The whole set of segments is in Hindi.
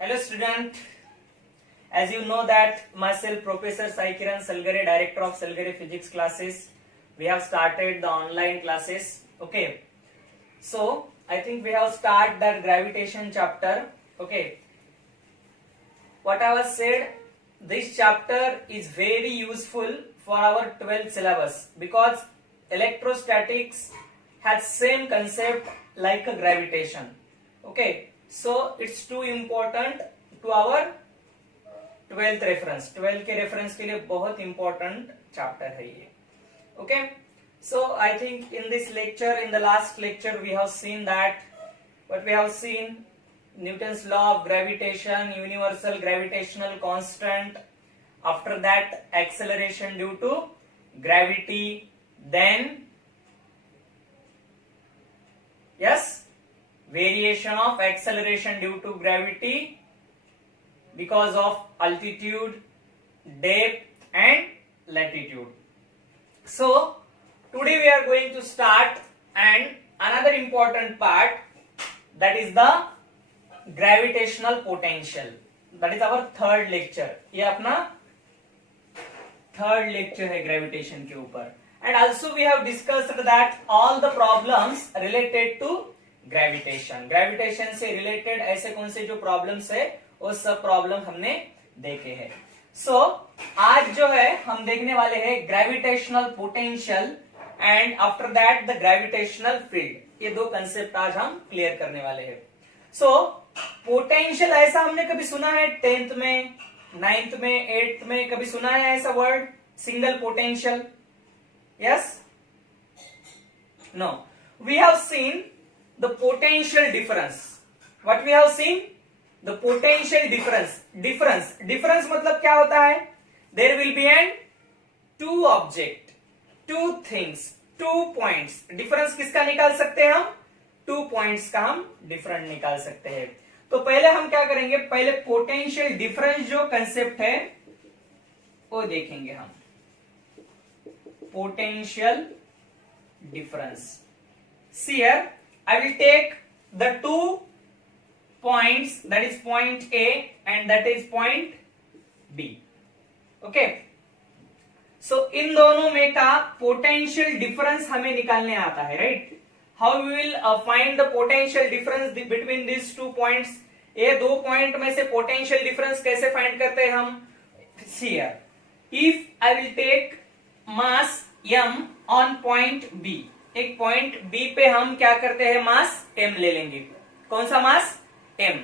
Hello student, as you know that myself Professor Sai Kiran Salgare, Director of Salgare Physics classes, we have started the online classes. Okay, so I think we have started that gravitation chapter. Okay, what I was said, this chapter is very useful for our 12th syllabus because electrostatics has same concept like a gravitation. Okay, so it's too important to our 12th reference. 12 के reference के लिए बहुत important chapter है ये. Okay, so I think in this lecture, in the last lecture, we have seen that what we have seen, Newton's law of gravitation, universal gravitational constant. After that, acceleration due to gravity. Then, yes, variation of acceleration due to gravity because of altitude, depth and latitude. So today we are going to start and another important part, that is the gravitational potential. That is our third lecture. ये अपना third lecture है gravitation के ऊपर. And also we have discussed that all the problems related to gravitation. Gravitation से related ऐसे कौन से जो problems है वो सब problem हमने देखे हैं. So आज जो है हम देखने वाले हैं gravitational potential and after that the gravitational field. ये दो concept आज हम clear करने वाले हैं. So potential ऐसा हमने कभी सुना है 10th में, 9th में, 8th में कभी सुना है ऐसा word single potential? Yes? No. We have seen the potential difference. What we have seen? The potential difference. Difference मतलब क्या होता है? There will be an two object, two things, two points. Difference किसका निकाल सकते हैं हम? 2 points का हम different निकाल सकते हैं. तो पहले हम क्या करेंगे? पहले पोटेंशियल डिफरेंस जो कंसेप्ट है वो देखेंगे हम. Potential difference. See here, I will take the 2 points, that is point A and that is point B. Okay. So इन दोनों में का potential difference हमें निकालने आता है, right? How we will find the potential difference between these 2 points? ये दो पॉइंट में से potential difference कैसे find करते हैं हम? See here, if I will take mass m on point B, एक पॉइंट B पे हम क्या करते हैं? मास m ले लेंगे. कौन सा मास? m.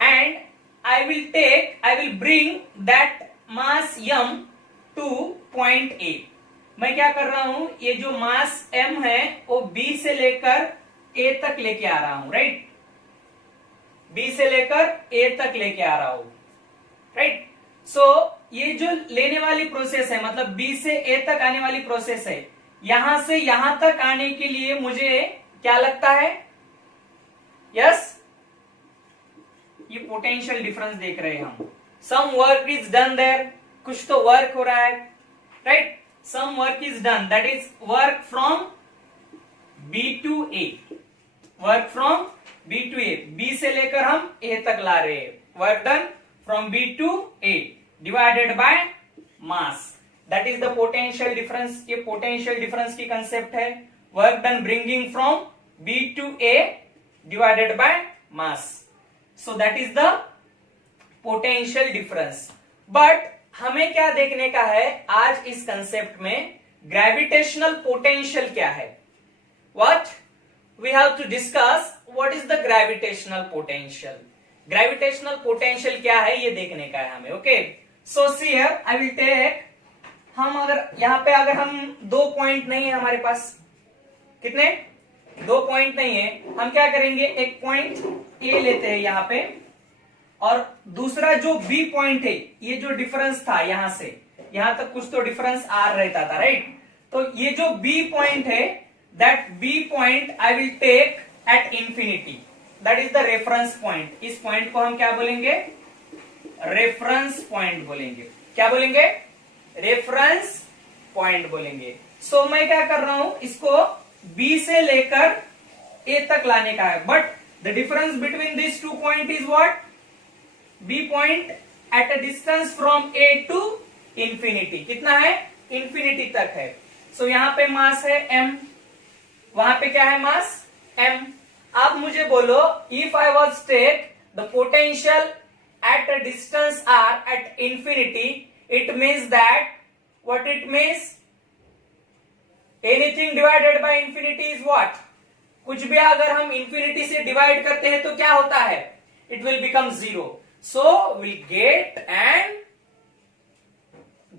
And I will bring that mass m to point A. मैं क्या कर रहा हूं? ये जो मास m है वो B से लेकर A तक लेके आ रहा हूं, राइट? B से लेकर A तक लेके आ रहा हूं, राइट? सो ये जो लेने वाली प्रोसेस है, मतलब B से A तक आने वाली प्रोसेस है, यहां से यहां तक आने के लिए मुझे क्या लगता है? यस, ये पोटेंशियल डिफरेंस देख रहे हैं हम. Some work is done there, कुछ तो वर्क हो रहा है, right? Some work is done, that is work from B to A. Work from B to A, B से लेकर हम A तक ला रहे हैं. Work done from B to A divided by mass. That is the potential difference. ये potential difference की concept है. Work done bringing from B to A divided by mass. So that is the potential difference. But हमें क्या देखने का है आज इस concept में? Gravitational potential क्या है? What? We have to discuss what is the gravitational potential. Gravitational potential क्या है ये देखने का है हमें. Okay, so see here I will take, हम अगर यहाँ पे अगर हम 2 पॉइंट नहीं है हमारे पास, कितने? 2 पॉइंट नहीं है, हम क्या करेंगे? एक पॉइंट A लेते हैं यहाँ पे और दूसरा जो B पॉइंट है, ये जो डिफरेंस था यहां से यहां तक कुछ तो डिफरेंस R रहता था, राइट? तो ये जो B पॉइंट है, that B point I will take at infinity. That is the reference point. इस पॉइंट को हम क्या बोलेंगे? रेफरेंस पॉइंट बोलेंगे. क्या बोलेंगे? रेफरेंस पॉइंट बोलेंगे. सो मैं क्या कर रहा हूं? इसको B से लेकर A तक लाने का है. But the difference between this 2 point is what? B point at a distance from A to infinity, कितना है, इंफिनिटी तक है। सो यहां पे मास है m, वहां पे क्या है मास m। अब मुझे बोलो if I was take the potential at a distance r at infinity, it means that what it means, anything divided by infinity is what, कुछ भी अगर हम infinity से डिवाइड करते हैं तो क्या होता है, it will become zero, so we'll get an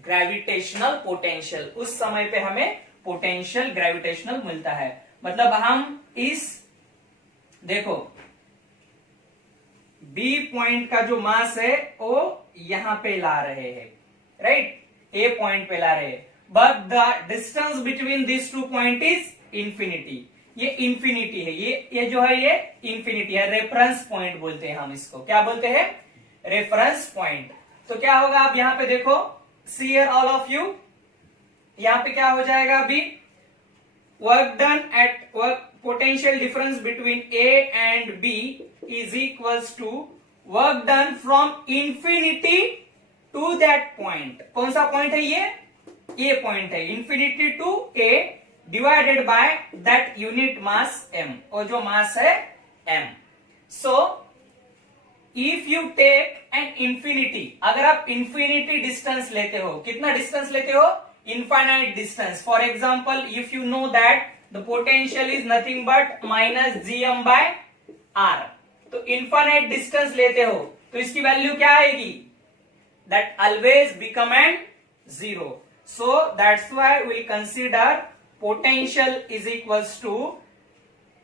gravitational potential, उस समय पे हमें पोटेंशियल ग्रेविटेशनल मिलता है। मतलब हम इस देखो बी पॉइंट का जो मास है वो यहां पे ला रहे हैं, राइट, ए पॉइंट पे ला रहे हैं, but the distance between this two point is infinity, ये इंफिनिटी है, ये जो है ये इंफिनिटी है, रेफरेंस पॉइंट बोलते हैं हम इसको, क्या बोलते हैं, रेफरेंस पॉइंट। तो क्या होगा, आप यहां पे देखो, see here all of you, यहां पे क्या हो जाएगा अभी, work done at work potential difference between A and B is equals to work done from infinity to that point। कौन सा पॉइंट है ये, A पॉइंट है, infinity to A divided by that unit mass M, और जो मास है M। So if you take an infinity, अगर आप infinity distance लेते हो, कितना डिस्टेंस लेते हो, infinite distance, for example if you know that the potential is nothing but minus gm by r, तो infinite distance लेते हो तो इसकी वैल्यू क्या आएगी, that always become an zero, so that's why we'll consider potential is equals to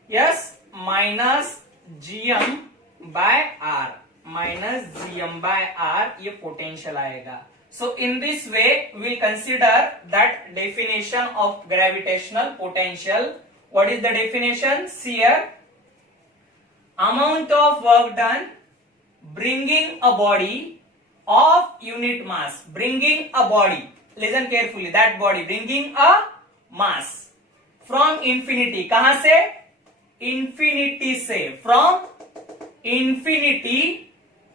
yes minus gm by r, minus gm by r, ये potential आएगा। So in this way we will consider that definition of gravitational potential. What is the definition? See here, amount of work done bringing a body of unit mass, bringing a body, listen carefully, that body bringing a mass from infinity, कहां से, infinity से, from infinity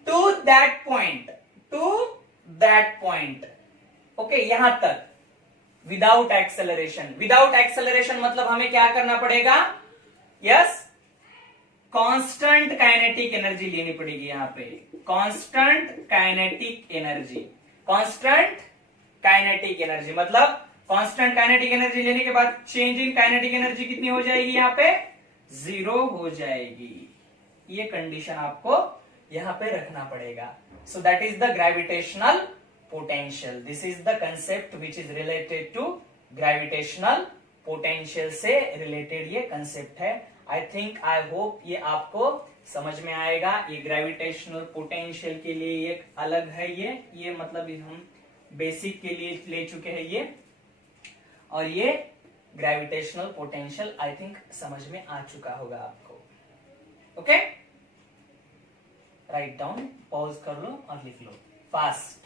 to that point, to that point, okay, यहां तक, विदाउट एक्सेलरेशन, विदाउट एक्सेलरेशन मतलब हमें क्या करना पड़ेगा, यस, कांस्टेंट काइनेटिक एनर्जी लेनी पड़ेगी, यहां पे constant kinetic energy, constant kinetic energy मतलब कांस्टेंट काइनेटिक एनर्जी लेने के बाद चेंज इन काइनेटिक एनर्जी कितनी हो जाएगी, यहां पे जीरो हो जाएगी, ये कंडीशन आपको यहां पे रखना पड़ेगा। So that is the gravitational potential. This is the concept which is related to gravitational potential से related ये concept है। I think, I hope ये आपको समझ में आएगा। ये gravitational potential के लिए एक अलग है, ये मतलब हम बेसिक के लिए ले चुके हैं ये, और ये gravitational potential I think समझ में आ चुका होगा आपको। ओके, राइट डाउन, पॉज कर लो और लिख लो फास्ट।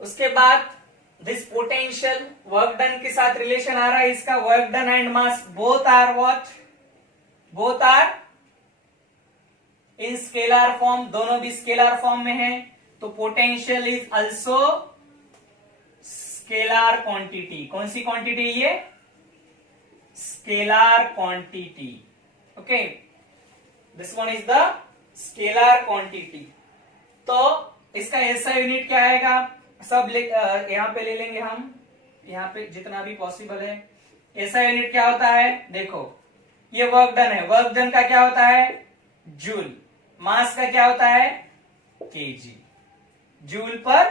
उसके बाद दिस पोटेंशियल वर्क डन के साथ रिलेशन आ रहा है इसका, work done and mass both are what, both are in scalar form, दोनों भी स्केलर फॉर्म में है, तो potential is also scalar quantity. कौन सी क्वांटिटी, ये scalar quantity, okay, this one is the scalar quantity. तो इसका ऐसा यूनिट क्या आएगा, सब यहां पे ले लेंगे हम, यहां पे जितना भी पॉसिबल है। ऐसा यूनिट क्या होता है, देखो ये वर्क डन है, वर्क डन का क्या होता है, जूल, मास का क्या होता है, केजी, जूल पर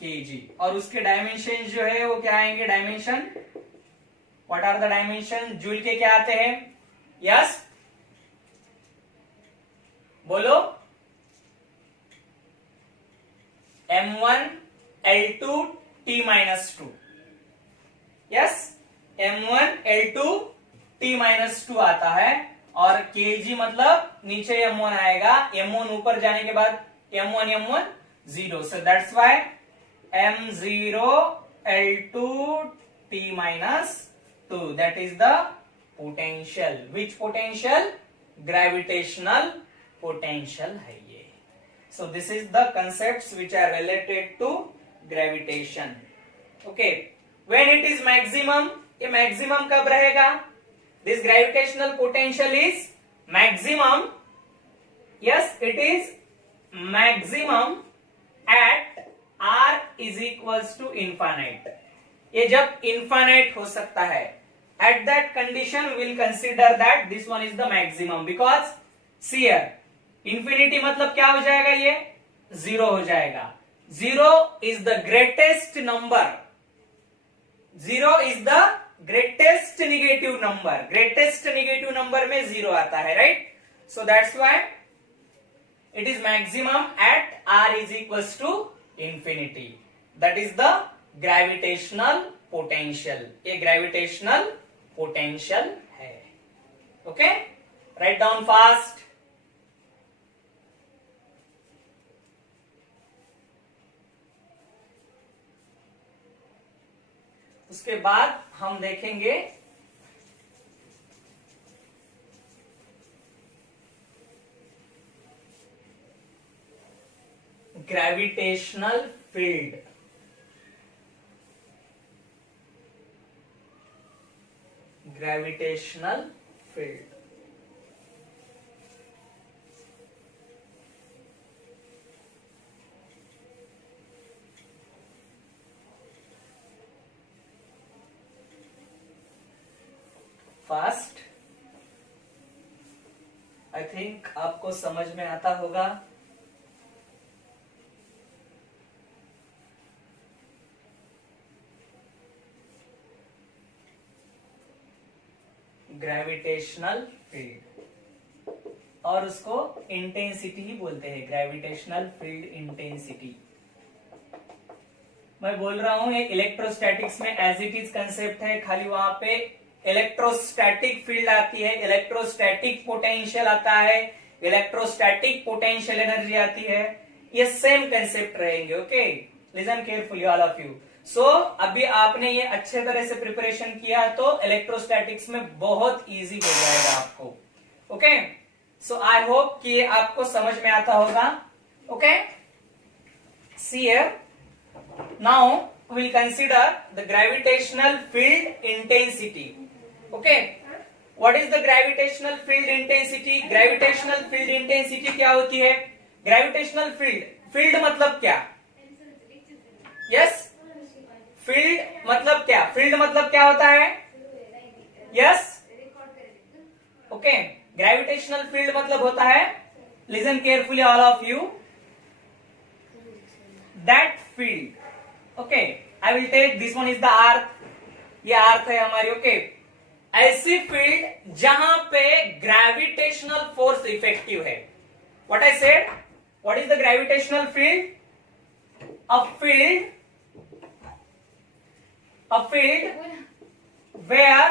केजी, और उसके डायमेंशन जो है वो क्या आएंगे, dimension, what are the dimension, joule के क्या आते हैं, यस बोलो, m1 L2 T-2, yes m1 L2 T-2 आता है, और kg मतलब नीचे m1 आएगा, m1 ऊपर जाने के बाद m1 m1 0, so that's why m0 L2 T minus 2, that is the potential. Which potential? Gravitational potential है ये. So this is the concepts which are related to gravitation. Okay, when it is maximum, ये maximum कब रहेगा? This gravitational potential is maximum. Yes, it is maximum at r is equals to infinite. ये जब infinite हो सकता है, at that condition we will consider that this one is the maximum, because see here, infinity मतलब क्या हो जाएगा? ये zero हो जाएगा. Zero is the greatest number. Zero is the greatest negative number. Greatest negative number में zero आता है, right? So that's why it is maximum at r is equals to infinity. That is the gravitational potential. ये gravitational potential है. Okay? Write down fast. उसके बाद हम देखेंगे gravitational field. Gravitational field. Fast, I think आपको समझ में आता होगा. ग्रेविटेशनल फील्ड, और उसको इंटेंसिटी ही बोलते हैं. Gravitational field intensity. मैं बोल रहा हूं ये इलेक्ट्रोस्टैटिक्स में एज इट इज कंसेप्ट है, खाली वहां पे इलेक्ट्रोस्टैटिक फील्ड आती है, इलेक्ट्रोस्टैटिक पोटेंशियल आता है, इलेक्ट्रोस्टैटिक पोटेंशियल एनर्जी आती है. ये सेम कंसेप्ट रहेंगे. Okay, listen carefully all of you. So अभी आपने ये अच्छे तरह से प्रिपरेशन किया तो इलेक्ट्रोस्टैटिक्स में बहुत इजी हो जाएगा आपको. ओके, सो आई होप कि ये आपको समझ में आता होगा. Okay, see here, now we will consider the gravitational field intensity. Okay, what is the gravitational field intensity? Gravitational field intensity क्या होती है? Gravitational field, field मतलब क्या? Yes, field मतलब क्या? Field मतलब क्या होता है? Yes, okay, gravitational field मतलब होता है, listen carefully all of you, that field. Okay, I will take this one is the earth. ये अर्थ है हमारी. ओके, ऐसी फील्ड जहां पे ग्रेविटेशनल फोर्स इफेक्टिव है. What I said, what is the gravitational field? A field where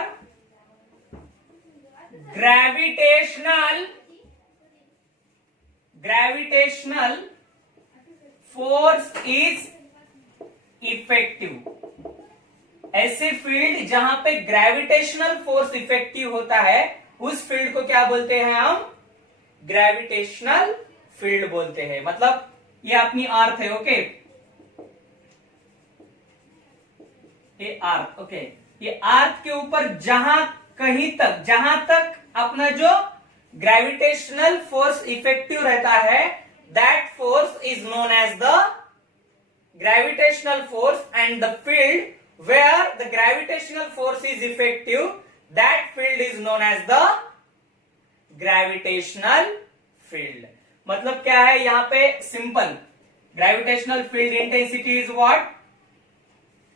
gravitational force is effective. ऐसे फील्ड जहां पे ग्रेविटेशनल फोर्स इफेक्टिव होता है, उस फील्ड को क्या बोलते हैं हम? ग्रेविटेशनल फील्ड बोलते हैं. मतलब ये अपनी अर्थ है. ओके, ये अर्थ. ओके, ये अर्थ के ऊपर जहां तक अपना जो ग्रेविटेशनल फोर्स इफेक्टिव रहता है, that force is known as the gravitational force, and the field where the gravitational force is effective, that field is known as the gravitational field. मतलब क्या है यहां पे? Simple, gravitational field intensity is what?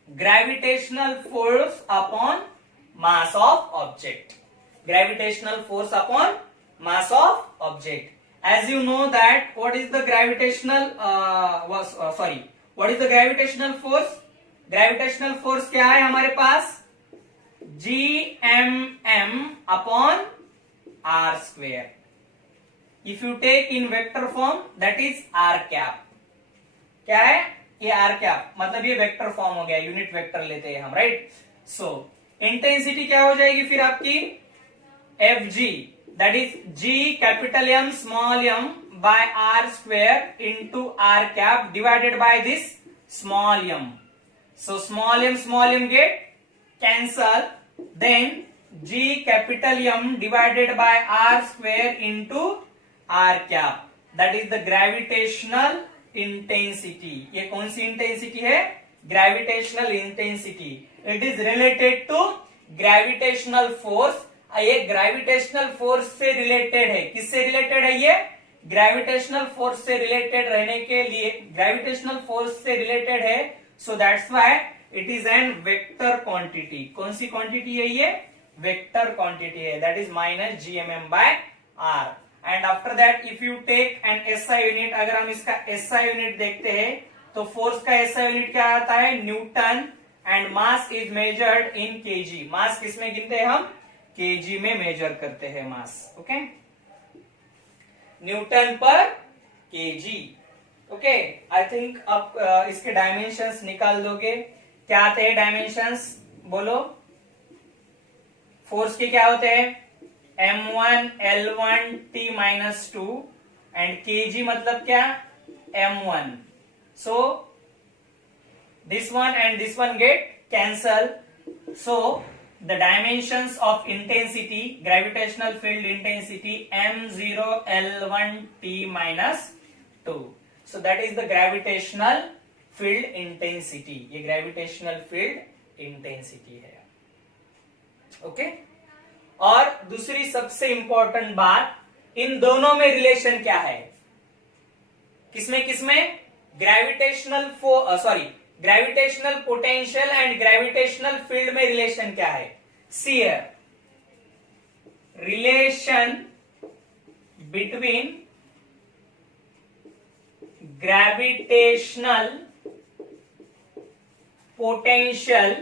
Gravitational force upon mass of object. Gravitational force upon mass of object. As you know that what is the gravitational what is the gravitational force? Gravitational force क्या है हमारे पास? Gmm upon r square. If you take in vector form that is r cap. क्या है ये आर कैप, मतलब ये वेक्टर फॉर्म हो गया, यूनिट वेक्टर लेते हैं हम, राइट। सो इंटेंसिटी क्या हो जाएगी फिर आपकी, F G, that is G capital M small m by r square into r cap divided by this small m. So small m get cancel, then G capital M divided by r square into r cap, that is the gravitational intensity. ये कौन सी इंटेंसिटी है, gravitational intensity. It is related to gravitational force. ये ग्रेविटेशनल फोर्स से रिलेटेड है, किससे रिलेटेड है ये, ग्रेविटेशनल फोर्स से रिलेटेड रहने के लिए, ग्रेविटेशनल फोर्स से रिलेटेड है, so that's why it is an vector quantity. कौन सी क्वांटिटी है ये, वेक्टर क्वांटिटी है, that is minus GMM by r. And after that if you take an SI unit, अगर हम इसका एसआई यूनिट देखते हैं तो फोर्स का एसआई यूनिट क्या आता है, newton, and mass is measured in KG. Mass किसमें गिनते हैं हम, केजी में मेजर करते हैं मास, ओके, न्यूटन पर केजी। ओके, आई थिंक आप इसके डायमेंशंस निकाल दोगे। क्या आते हैं डायमेंशंस, बोलो। फोर्स के क्या होते हैं, m1 l1 t minus 2 and kg मतलब क्या, m1। So this one and this one get cancel, so the dimensions of intensity, gravitational field intensity m0 l1 t minus 2। So that is the gravitational field intensity, ये ग्रेविटेशनल फील्ड इंटेंसिटी है, ओके। और दूसरी सबसे इंपॉर्टेंट बात, इन दोनों में रिलेशन क्या है, किसमें किसमें, gravitational gravitational potential and gravitational field में रिलेशन क्या है। See relation between gravitational potential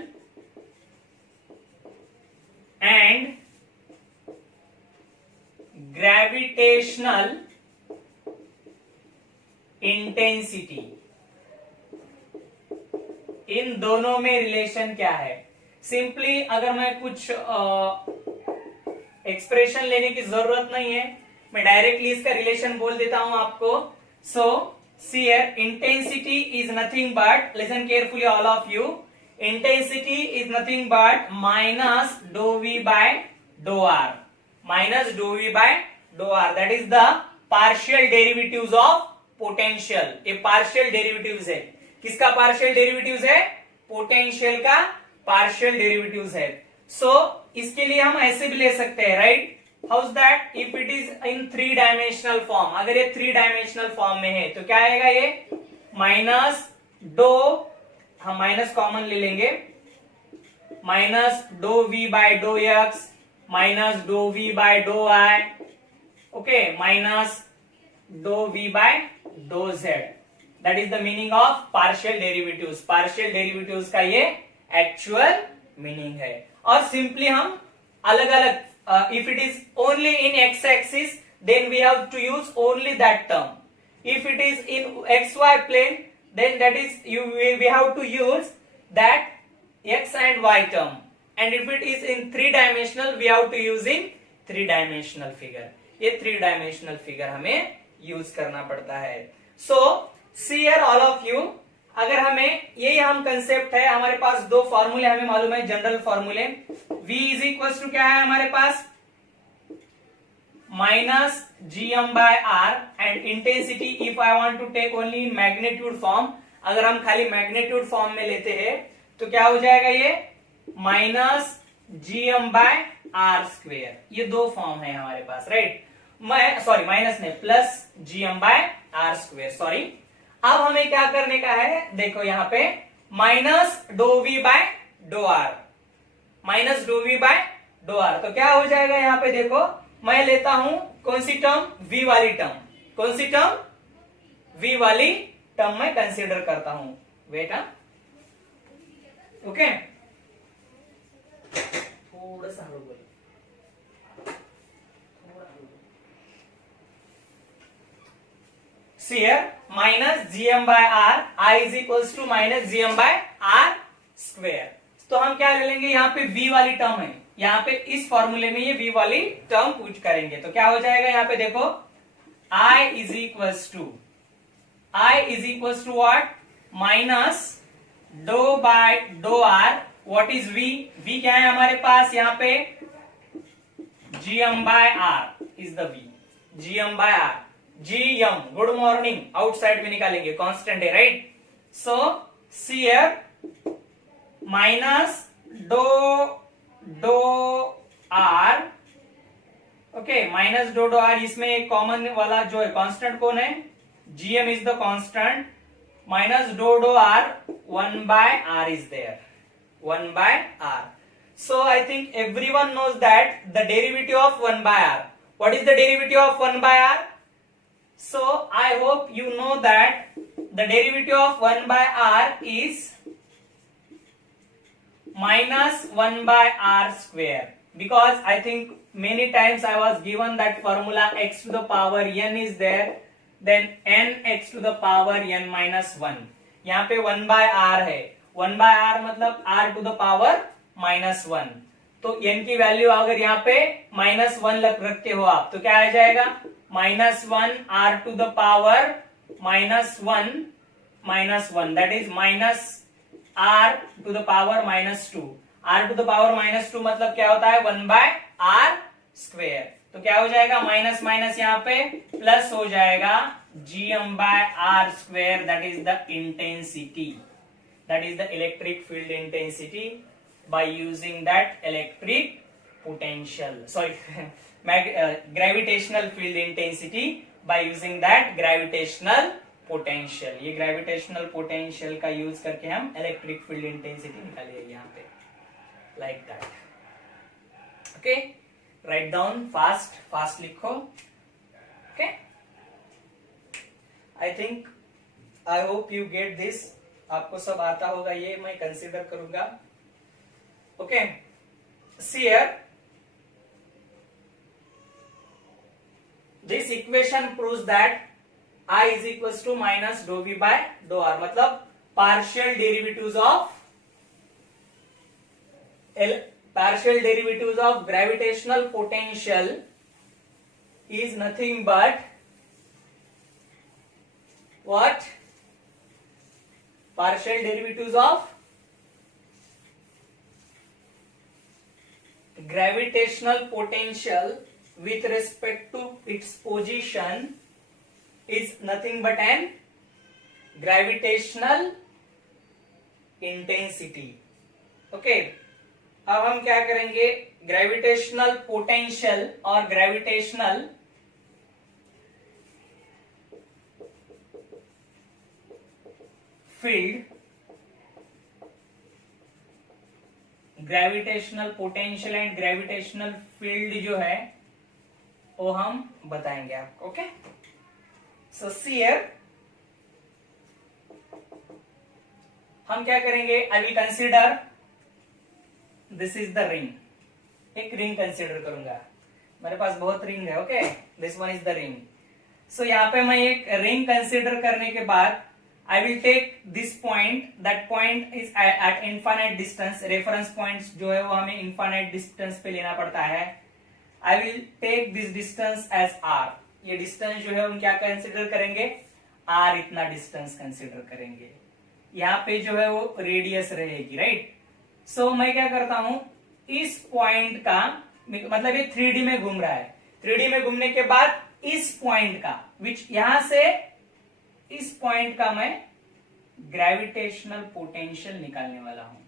and gravitational intensity, इन दोनों में रिलेशन क्या है। सिंपली अगर मैं कुछ एक्सप्रेशन लेने की जरूरत नहीं है, मैं डायरेक्टली इसका रिलेशन बोल देता हूं आपको। So see here, intensity is nothing but, listen carefully all of you, intensity is nothing but minus dough we by dough r, minus dough we by dough r, that is the partial derivatives of potential. ये पार्शियल डेरिवेटिव्स है, किसका पार्शियल डेरिवेटिव्स है, पोटेंशियल का पार्शियल डेरिवेटिव्स है। सो इसके लिए हम ऐसे भी ले सकते हैं, right, how is that, if it is in 3 dimensional form, अगर ये 3 डायमेंशनल फॉर्म में है तो क्या आएगा, ये माइनस डो, हम माइनस कॉमन ले लेंगे, minus dough we by do x minus dough we by do I, okay, minus dough we by do z, that is the meaning of partial derivatives. Partial derivatives का ये एक्चुअल मीनिंग है। और सिंपली हम अलग अलग, if it is only in x axis then we have to use only that term, if it is in x y plane then that is we have to use that x and y term, and if it is in 3 dimensional we have to use in 3 dimensional figure। ये 3 dimensional figure हमें यूज करना पड़ता है। so see here all of you, अगर हमें यही हम कंसेप्ट है, हमारे पास 2 फॉर्मूले हमें मालूम है, जनरल फॉर्मूले, v इज इक्वल टू क्या है हमारे पास, minus gm by r, and intensity if I want to take only in magnitude form, अगर हम खाली मैग्नीट्यूड फॉर्म में लेते हैं तो क्या हो जाएगा, ये minus gm by r square. ये 2 फॉर्म है हमारे पास, राइट, सॉरी माइनस नहीं, plus gm by r square, sorry. अब हमें क्या करने का है, देखो यहाँ पे minus dough we by dough r, minus dough we by dough r, तो क्या हो जाएगा यहाँ पे, देखो मैं लेता हूं कौन सी टर्म, v वाली टर्म, कौन सी टर्म, v वाली टर्म मैं कंसीडर करता हूं, वेट, ओके, थोड़ा सा हल्का बोलो, here minus gm by r, I is equals to minus gm by r square. तो हम क्या ले लेंगे, यहाँ पे v वाली टर्म है, यहाँ पे इस फॉर्मूले में ये v वाली टर्म पुट करेंगे तो क्या हो जाएगा, यहाँ पे देखो I is equals to what, minus dou by dou r, what is v, v क्या है हमारे पास यहाँ पे gm by r is the v, gm by r, gm good morning outside में निकालेंगे, कांस्टेंट है right. So here minus do r, okay minus do r, इसमें कॉमन वाला जो है कांस्टेंट कौन है, gm is the constant, minus do r, 1 by r is there, 1 by r. So I think everyone knows that the derivative of 1 by r. What is the derivative of 1 by r? So I hope you know that the derivative of 1 by r is minus 1 by r square, because I think many times I was given that formula x to the power n is there, then n x to the power n minus 1. यहाँ पे 1 by r है, 1 by r मतलब r to the power minus 1. तो n की वैल्यू अगर यहाँ पे -1 रखते हो आप तो क्या आ जाएगा, -1 r to the power -1 that is minus r to the power -2. r to the power -2 मतलब क्या होता है, 1 by r square. तो क्या हो जाएगा, माइनस माइनस यहाँ पे प्लस हो जाएगा, gm by r square, that is the intensity, that is the electric field intensity by using that electric potential, sorry gravitational field intensity by using that gravitational potential. ये gravitational potential का यूज करके हम electric field intensity निकालेंगे यहाँ पे, like that. Okay, write down fast लिखो. Okay, I think I hope you get this. आपको सब आता होगा, ये मैं कंसीडर करूंगा. Okay, see here, this equation proves that I is equals to minus dou v by dou r, मतलब partial derivatives of gravitational potential is nothing but what, partial derivatives of gravitational potential with respect to its position is nothing but an gravitational intensity. Okay, अब हम क्या करेंगे, ग्रेविटेशनल पोटेंशियल और gravitational field, gravitational potential and gravitational field जो है वो हम बताएंगे आपको. ओके, सो सी हियर हम क्या करेंगे, I will consider this is the ring, एक रिंग कंसीडर करूंगा, मेरे पास बहुत रिंग है. Okay, this one is the ring. So यहाँ पे मैं एक रिंग कंसीडर करने के बाद I will take this point, that point is at infinite distance, reference points जो है वो हमें infinite distance पे लेना पड़ता है. I will take this distance as r. ये distance जो है हम क्या कंसीडर करेंगे, r इतना distance कंसीडर करेंगे. यहाँ पे जो है वो रेडियस रहेगी, राइट. सो मैं क्या करता हूं, इस पॉइंट का मतलब ये 3D में घूम रहा है, 3D में घूमने के बाद इस पॉइंट का, विच यहां से इस पॉइंट का मैं ग्रेविटेशनल पोटेंशियल निकालने वाला हूं.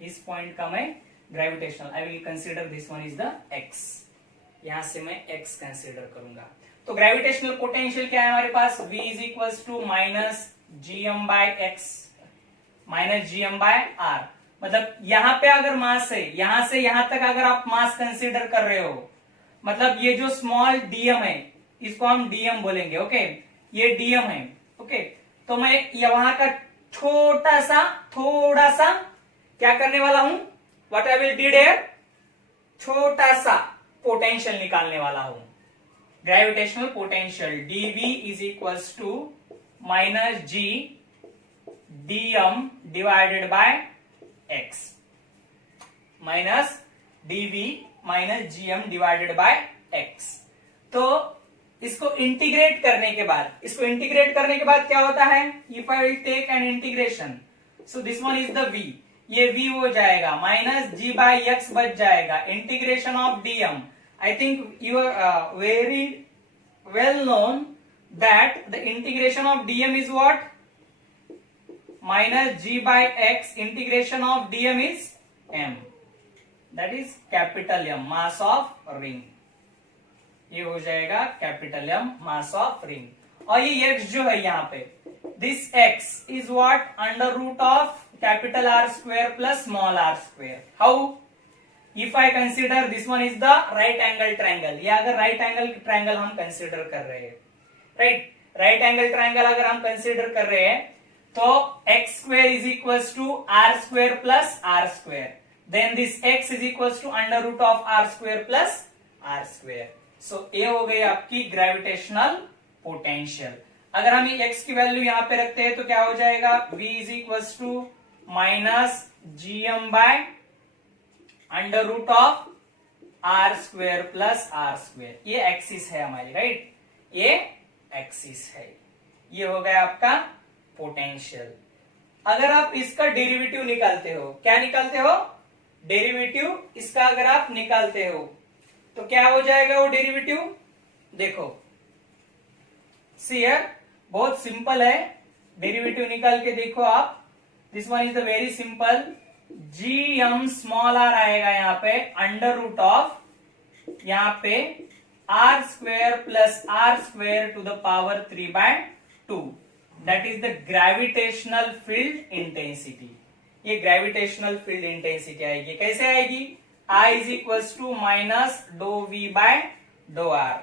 इस पॉइंट का मैं gravitational, I will consider this one is the x, यहां से मैं x कंसीडर करूंगा. तो ग्रेविटेशनल पोटेंशियल क्या है हमारे पास, v is equals to minus gm by x minus gm by r. मतलब यहां पे अगर मास है, यहां से यहां तक अगर आप मास कंसीडर कर रहे हो, मतलब ये जो स्मॉल dm है इसको हम dm बोलेंगे. ओके, ये dm है. ओके, तो मैं ये वहां का थोड़ा सा क्या करने वाला हूं, what I will do here, छोटा सा पोटेंशियल निकालने वाला हूं. Gravitational potential dv is equals to minus g dm divided by x, minus dv minus gm divided by x। तो इसको इंटीग्रेट करने के बाद क्या होता है, if I will take an integration, so this one is the v, ये v हो जाएगा, माइनस g बाय x बच जाएगा, integration of dm। I think you are very well known that the integration of dm is what, minus g by x, integration of dm is m, that is capital M, mass of ring. ये हो जाएगा capital M, mass of ring. और ये x जो है यहाँ पे, this x is what, under root of capital R square plus small r square. How, if I consider this one is the right angle triangle, या अगर राइट एंगल ट्रायंगल हम कंसिडर कर रहे हैं, राइट एंगल ट्रायंगल अगर हम कंसिडर कर रहे हैं, तो x square is equals to r square plus r square, then this x is equals to under root of r square plus r square. So ये हो गई आपकी ग्रेविटेशनल पोटेंशियल। अगर हम ये x की वैल्यू यहां पे रखते हैं तो क्या हो जाएगा, v is equals to minus gm by under root of r square plus r square. ये एक्सिस है हमारी, राइट, ये एक्सिस है। ये हो गया आपका पोटेंशियल। अगर आप इसका डेरिवेटिव निकालते हो, क्या निकालते हो, डेरिवेटिव इसका अगर आप निकालते हो तो क्या हो जाएगा वो डेरिवेटिव, देखो हियर बहुत सिंपल है, डेरिवेटिव निकाल के देखो आप, this one is the very simple, gm small r आएगा यहाँ पे अंडर रूट ऑफ, यहाँ पे r square plus r square to the power 3/2, that is the gravitational field intensity. ये ग्रेविटेशनल फील्ड इंटेंसिटी आएगी, कैसे आएगी, I is equals to minus do v by do r।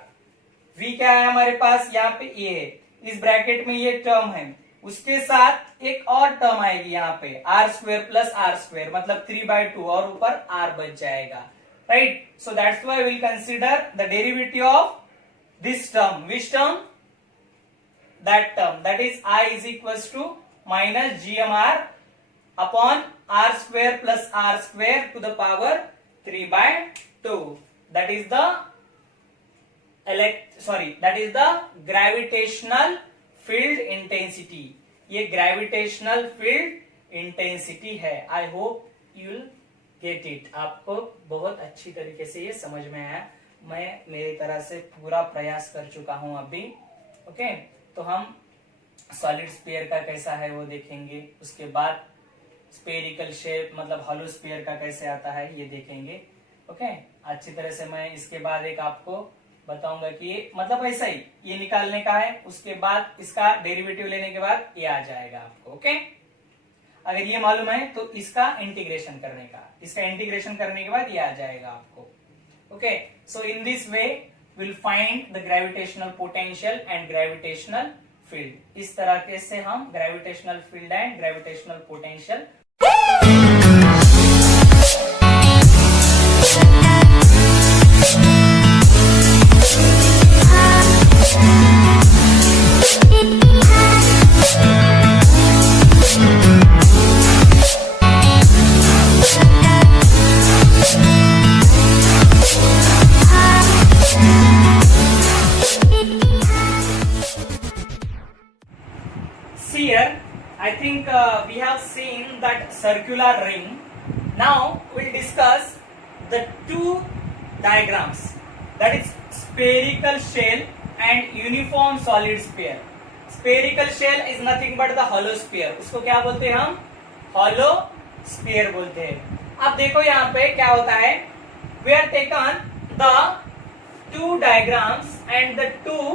v क्या है हमारे पास, यहाँ पे ये है, इस ब्रैकेट में ये टर्म है, उसके साथ एक और टर्म आएगी यहाँ पे r square plus r square, मतलब 3/2, और ऊपर r बच जाएगा, right. So that's why will consider the derivative of this term, which term, that term, that is I is equals to minus gmr upon r square plus r square to the power 3/2, that is the gravitational field intensity। ये gravitational field intensity है। I hope you'll get it। आपको बहुत अच्छी तरीके से ये समझ में आया, मैं मेरी तरह से पूरा प्रयास कर चुका हूं अभी। ओके, तो हम सॉलिड स्फीयर का कैसा है वो देखेंगे, उसके बाद स्फेरिकल शेप मतलब हॉलो स्फीयर का कैसे आता है ये देखेंगे। ओके, अच्छी तरह से मैं इसके बाद एक आपको बताऊंगा कि ये मतलब ऐसा ही ये निकालने का है, उसके बाद इसका डेरिवेटिव लेने के बाद ये आ जाएगा आपको। ओके, अगर ये मालूम है तो इसका इंटीग्रेशन करने का, इसका इंटीग्रेशन करने के बाद ये आ जाएगा आपको। Okay, so in this way will find the gravitational potential and gravitational field. इस तरह से हम gravitational field and gravitational potential here I think we have seen that circular ring. Now we'll discuss the two diagrams, that is spherical shell and uniform solid sphere. Spherical shell is nothing but the hollow sphere, उसको क्या बोलते हैं हम, hollow sphere बोलते हैं। अब देखो यहाँ पे क्या होता है, we are taken the two diagrams and the two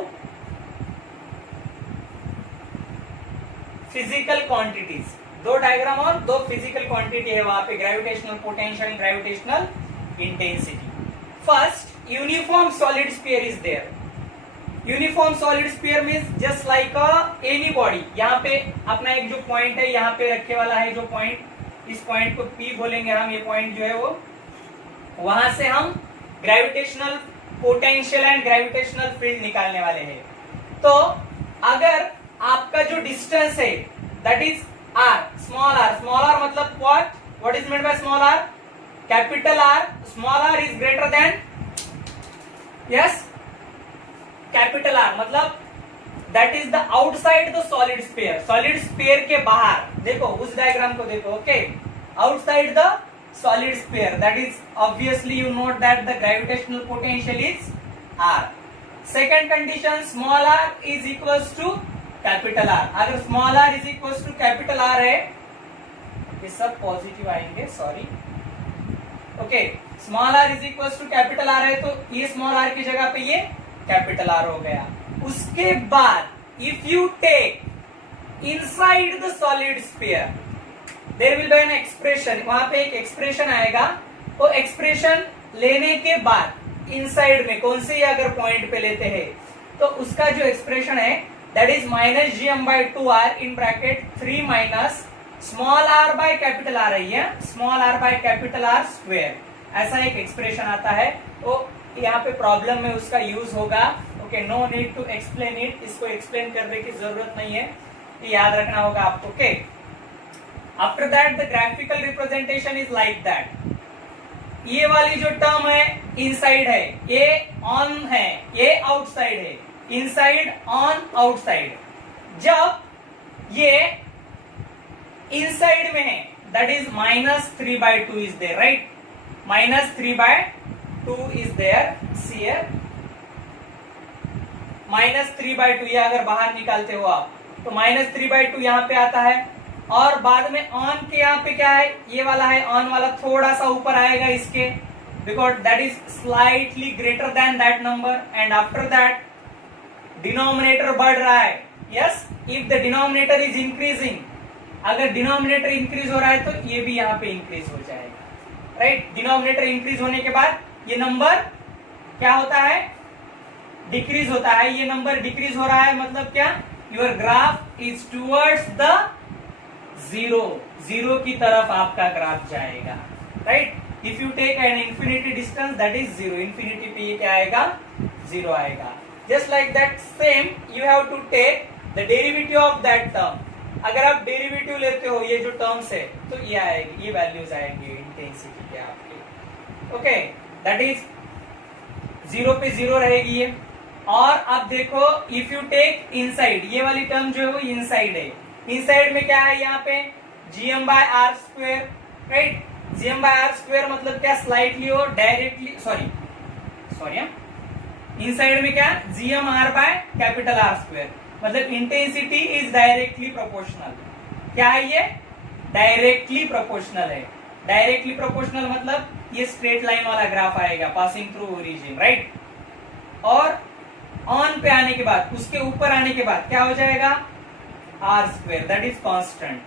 physical quantities, दो डायग्राम और दो फिजिकल क्वांटिटी है वहां पे, gravitational potential, gravitational intensity. First uniform solid sphere is there. Uniform solid sphere means just like any body. यहाँ पे अपना एक जो पॉइंट है यहाँ पे रखे वाला है, जो पॉइंट, इस पॉइंट को P बोलेंगे हम, ये पॉइंट जो है वो, वहां से हम gravitational potential and gravitational field निकालने वाले हैं। तो अगर आपका जो डिस्टेंस है that is R, small R मतलब what is meant by small R? Capital R. Small R is greater than, yes, capital R मतलब that is the outside the solid sphere. Solid sphere के बाहर, देखो उस डायग्राम को देखो, okay, outside the solid sphere, that is obviously you note that the gravitational potential is R. Second condition, small R is equals to capital R. अगर small R is equals to capital R है, ये सब पॉजिटिव आएंगे, sorry, okay, small R is equals to capital R है, तो ये स्मॉल आर की जगह पे ये कैपिटल आर हो गया। उसके बाद if you take inside the solid sphere there will be an expression, वहां पे एक एक्सप्रेशन आएगा। वो एक्सप्रेशन लेने के बाद इनसाइड में कौन से अगर पॉइंट पे लेते हैं तो उसका जो एक्सप्रेशन है that is minus gm/2r in bracket 3 minus small R by capital R है, small R by capital R square, ऐसा एक एक्सप्रेशन आता है। तो यहाँ पे प्रॉब्लम में उसका यूज होगा। Okay, no need to explain it, इसको एक्सप्लेन करने की जरूरत नहीं है, ये याद रखना होगा आपको। Okay, after that the graphical representation is like that. ये वाली जो टर्म है इनसाइड है, ये ऑन है, ये आउटसाइड है, इनसाइड ऑन आउटसाइड। जब ये इनसाइड में है that is -3/2 is there, right, -3/2 is there, see here -3/2, ये अगर बाहर निकालते हो आप तो -3/2 यहाँ पे आता है। और बाद में ऑन के यहाँ पे क्या है, ये वाला है, ऑन वाला थोड़ा सा ऊपर आएगा इसके, because that is slightly greater than that number. And after that denominator बढ़ रहा है, yes, if the denominator is increasing, अगर डिनोमिनेटर इंक्रीज हो रहा है तो ये भी यहाँ पे इंक्रीज हो जाएगा, राइट। डिनोमिनेटर इंक्रीज होने के बाद ये नंबर क्या होता है, डिक्रीज होता है। ये नंबर डिक्रीज हो रहा है मतलब क्या, your graph is towards the zero, zero की तरफ आपका ग्राफ जाएगा, right. If you take an infinity distance that is zero, infinity पे ये क्या आएगा, जीरो आएगा। Just like that same you have to take the derivative of that term. अगर आप डेरिवेटिव लेते हो ये जो टर्म्स है तो ये आएगी, ये वैल्यूज आएंगे इंटेंसिटी के आपके, ओके, दैट इज जीरो पे जीरो रहेगी ये। और अब देखो इफ यू टेक इनसाइड, ये वाली टर्म जो है वो इनसाइड है, इनसाइड में क्या है यहाँ पे gm/r², राइट। gm/r² मतलब क्या, स्लाइटली और डायरेक्टली, सॉरी इनसाइड में क्या, gm/R² मतलब इंटेंसिटी इज डायरेक्टली प्रोपोर्शनल। क्या है ये, डायरेक्टली प्रोपोर्शनल है। डायरेक्टली प्रोपोर्शनल मतलब ये स्ट्रेट लाइन वाला ग्राफ आएगा पासिंग थ्रू ओरिजिन, राइट। और ऑन पे आने के बाद, उसके ऊपर आने के बाद क्या हो जाएगा, r², that is constant.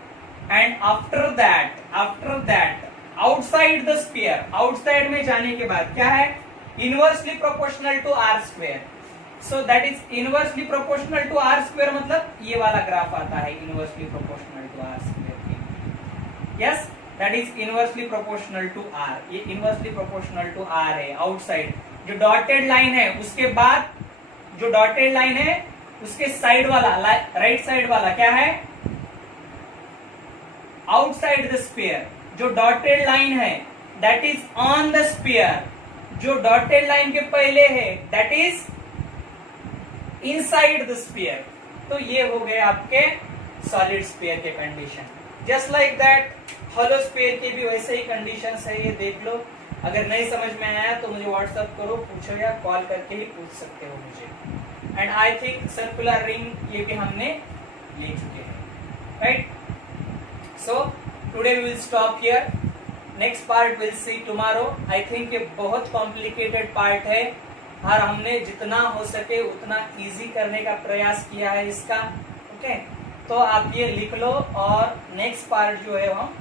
And after that outside the sphere, outside में जाने के बाद क्या है, inversely proportional to r²। So that is inversely proportional to r² मतलब ये वाला ग्राफ आता है inversely proportional to r²। Yes, that is inversely proportional to r, ये इनवर्सली प्रोपोर्शनल टू r है आउटसाइड। जो डॉटेड लाइन है उसके बाद, जो डॉटेड लाइन है उसके साइड वाला, राइट साइड वाला क्या है, आउटसाइड द स्फीयर। जो डॉटेड लाइन है that is on the sphere, जो डॉटेड लाइन के पहले है that is inside the sphere. तो ये हो गए आपके सॉलिड स्फीयर के condition. Just like that hollow sphere के भी वैसे ही कंडीशंस है, ये देख लो। अगर नहीं समझ में आया तो मुझे व्हाट्सएप करो, पूछो या कॉल करके ही पूछ सकते हो मुझे। And I think circular ring ये भी हमने ले चुके हैं, right. So today we will stop here, next part will see tomorrow. I think ये बहुत कॉम्प्लिकेटेड पार्ट है और हमने जितना हो सके उतना इजी करने का प्रयास किया है इसका, ओके। तो आप ये लिख लो और नेक्स्ट पार्ट जो है हम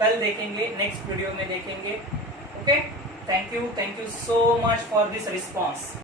कल देखेंगे, नेक्स्ट वीडियो में देखेंगे, okay. Thank you so much for this response.